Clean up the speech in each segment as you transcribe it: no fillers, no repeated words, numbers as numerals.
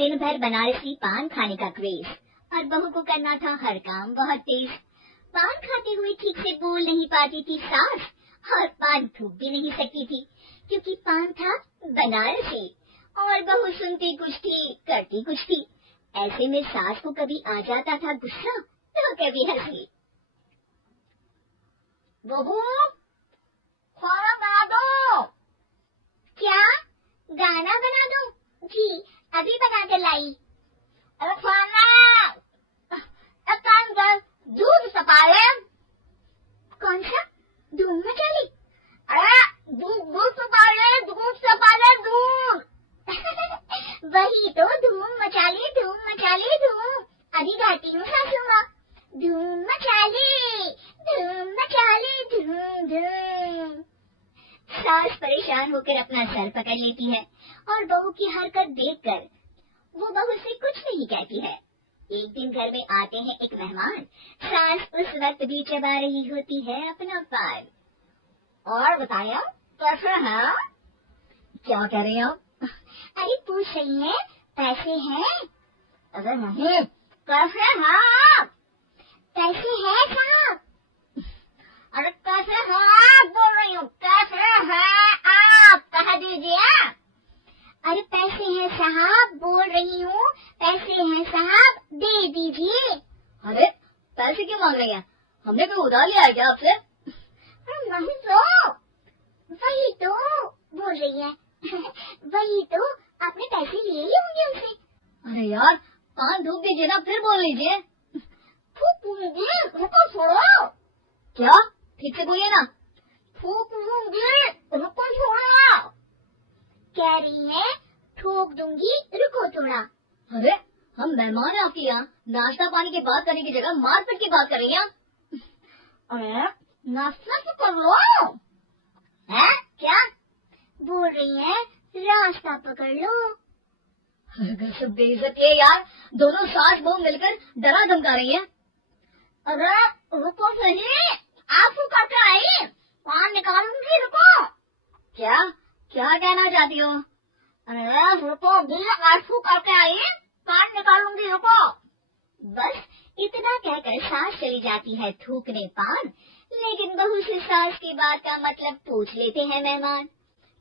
दिन भर बनारसी पान खाने का क्रेज और बहू को करना था हर काम बहुत तेज। पान खाते हुए ठीक से बोल नहीं पाती थी सास और पान थूक भी नहीं सकती थी क्योंकि पान था बनारसी और बहू सुनती कुछ थी करती कुछ थी। ऐसे में सास को कभी आ जाता था गुस्सा तो कभी हंसी। बहू खाना बना दो। क्या गाना बना दो? जी अभी बना कर लाई। अरे खाना एक काम कर, दूध सपा ले। कौन सा धूम मचाली? अरे दूध सपा ले, दूध सपा ले, दूध। वही तो धूम मचाली धूम। अभी गाती हूँ सासू माँ। धूम मचाली धूम धूम। सास परेशान होकर अपना सर पकड़ लेती है और बहू की हरकत देखकर वो बहू से कुछ नहीं कहती है। एक दिन घर में आते हैं एक मेहमान। सास उस वक्त भी चबा रही होती है अपना पान। और बताया कैसे है? क्या कर रहे हो? अरे पूछ रही है पैसे हैं? अरे नहीं, कैसे है आप? पैसे है साहब? अरे कैसे है आप बोल रही हूँ, कैसे है आप कह दीजिए। अरे पैसे हैं साहब बोल रही हूँ, पैसे हैं साहब दे दीजिए। अरे पैसे क्यों मांग रही हैं? हमने कोई उधार लिया है क्या आपसे? नहीं तो वही तो बोल रही है। वही तो आपने पैसे लिए ही होंगे उनसे। अरे यार पान धूप दीजिए ना, फिर बोल लीजिए। फूक लूंगी, रुको छोड़ो। क्या? ठीक से बोलिए ना। फूक लूंगी, रुको छोड़ो। कह रही है ठोक दूंगी, रुको थोड़ा। अरे हम मेहमान हैं आपके यहाँ, नाश्ता पानी की बात करने की जगह मारपीट की बात कर रही हैं। अरे नाश्ता तो कर लो। है क्या? बोल रही है रास्ता पकड़ लो। सब बेइज्जती है यार, दोनों सास बहू मिलकर डरा धमका रही हैं। अरे रुको सही, आप करके आई, पान निकालूंगी, रुको। क्या क्या कहना चाहती हो? अरे रुको भी, आंसू करके आई, पान निकालूंगी, रुको। बस इतना कहकर सास चली जाती है थूकने पान, लेकिन बहू से सास की बात का मतलब पूछ लेते हैं मेहमान।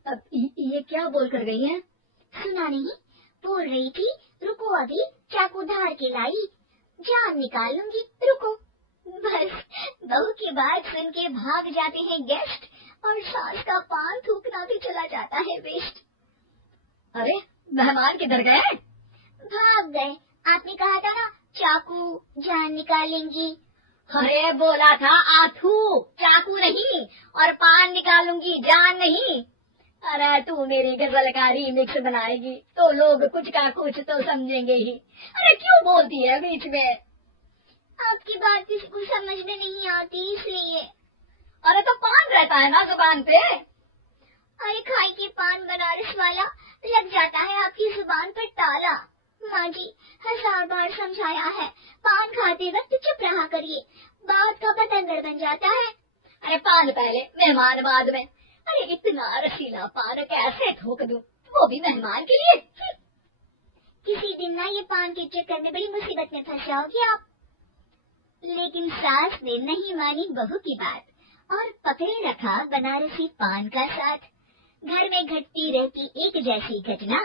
अब ये क्या बोल कर गई हैं? सुना नहीं? बोल रही थी रुको अभी चाकू धार के लाई, जान निकालूंगी, रुको। बस बहू की बात सुन के भाग जाते हैं गेस्ट और सास का पान थूकना भी चला जाता है वेस्ट। अरे मेहमान किधर गए? भाग गए। आपने कहा था ना चाकू जान निकालेंगी। अरे बोला था आथू, चाकू नहीं, और पान निकालूंगी जान नहीं। अरे तू मेरी गजल का रीमिक्स बनाएगी तो लोग कुछ का कुछ तो समझेंगे ही। अरे क्यों बोलती है बीच में? आपकी बात किसी को समझ में नहीं आती इसलिए। अरे तो पान रहता है ना जुबान पे। अरे खाई के पान बनारस वाला लग जाता है आपकी जुबान पर ताला। माँ जी 1000 बार समझाया है, पान खाते वक्त चुप रहा करिए, बात का बतंगड़ बन जाता है। अरे पान पहले मेहमान बाद में। अरे इतना रसीला पान कैसे ठोक दूं, वो भी मेहमान के लिए। किसी दिन ना ये पान के चक्कर में बड़ी मुसीबत में फंस जाओगे आप। लेकिन सास ने नहीं मानी बहू की बात और पकड़े रखा बनारसी पान का साथ। घर में घटती रहती एक जैसी घटना,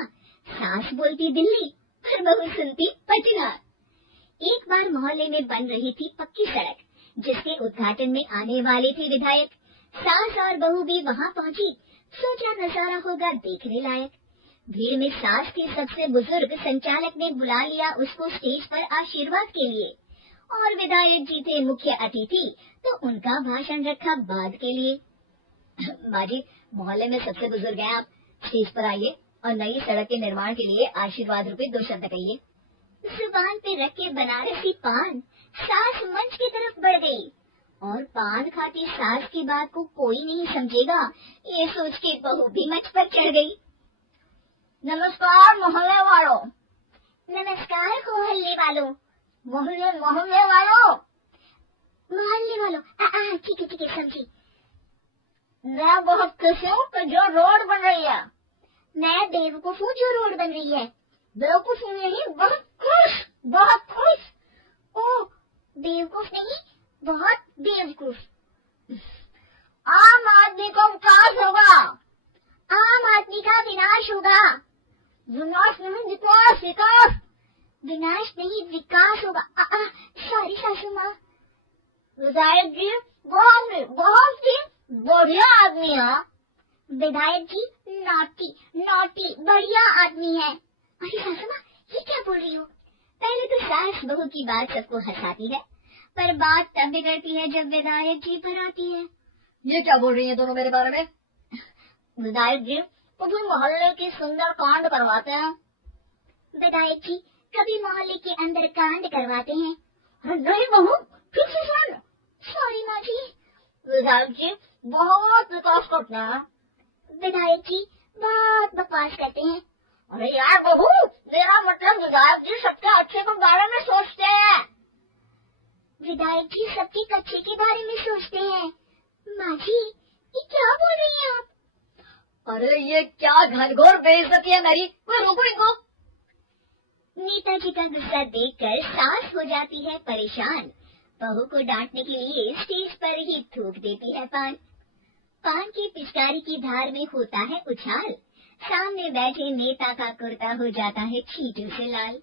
सास बोलती दिल्ली पर बहू सुनती पटना। एक बार मोहल्ले में बन रही थी पक्की सड़क, जिसके उद्घाटन में आने वाले थे विधायक। सास और बहू भी वहां पहुंची, सोचा नजारा होगा देखने लायक। भीड़ में सास के सबसे बुजुर्ग संचालक ने बुला लिया उसको स्टेज पर आशीर्वाद के लिए, और विधायक जी थे मुख्य अतिथि तो उनका भाषण रखा बाद के लिए। माँ जी मोहल्ले में सबसे बुजुर्ग हैं आप, स्टेज पर आइए और नई सड़क के निर्माण के लिए आशीर्वाद रूपी 2 शब्द कहिए। जुबान पे रख के बनारसी पान सास मंच की तरफ बढ़ गई और पान खाती सास की बात को कोई नहीं समझेगा, ये सोच के बहू भी मंच पर चढ़ गई। नमस्कार मोहल्ले वालों। नमस्कार मोहल्ले वालों। मोहल्ले वालों। मोहल्ले वालों ठीक है समझी। मैं बहुत खुश हूँ कि जो रोड बन रही है। मैं बेवकूफ हूँ जो रोड बन रही है। बेवकूफ नहीं, बहुत खुश, बहुत खुश। ओ, बेवकूफ नहीं, बहुत बेवकूफ। आम आदमी का विकास होगा। आम आदमी का विनाश होगा। विनाश नहीं, विकास, विकास। विनाश नहीं, विकास होगा। सॉरी सासू माँ। विधायक जी बहुत ही बढ़िया आदमी है। विधायक जी नॉटी नॉटी बढ़िया आदमी है। अरे सासू माँ, ये क्या बोल रही हो? पहले तो सास बहू की बात सबको हंसाती है, पर बात तब बिगड़ती है जब विधायक जी पर आती है। ये क्या बोल रही है दोनों मेरे बारे में? विधायक जी कभी मोहल्ले की सुंदर कांड करवाते हैं। विधायक जी कभी मोहल्ले के अंदर कांड करवाते हैं। नहीं बहू, फिर से सुन। सॉरी माँ जी। विधायक जी बहुत विकास करते हैं। विधायक जी बहुत बकवास करते हैं। अरे यार बहू, मेरा मतलब विधायक जी सबके अच्छे के बारे में सोचते हैं। विधायक जी सबके अच्छे के बारे में सोचते हैं। माँ जी ये क्या बोल रही हैं आप? अरे ये क्या घनघोर बेइज्जती है मेरी। कोई रोको इनको। नेताजी का गुस्सा देखकर सास हो जाती है परेशान। बहू को डांटने के लिए स्टेज पर ही थूक देती है पान। पान की पिचकारी की धार में होता है उछाल। सामने बैठे नेता का कुर्ता हो जाता है छींटों से लाल।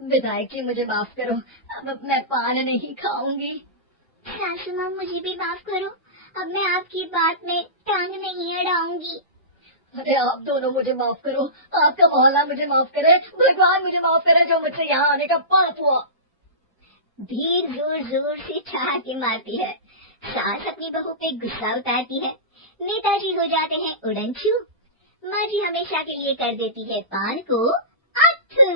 विधायक जी मुझे माफ करो, अब मैं पान नहीं खाऊंगी। सासू माँ मुझे भी माफ करो, अब मैं आपकी बात में टांग नहीं अड़ाऊंगी। अरे आप दोनों मुझे माफ करो, आपका मोहल्ला मुझे माफ करे, भगवान मुझे माफ करे जो मुझसे यहाँ आने का पाप हुआ। भीड़ जोर जोर से ठहाके मारती है। सास अपनी बहू पे गुस्सा उतारती है। नेताजी हो जाते हैं उड़नछू। माँ जी हमेशा के लिए कर देती है पान को अथू।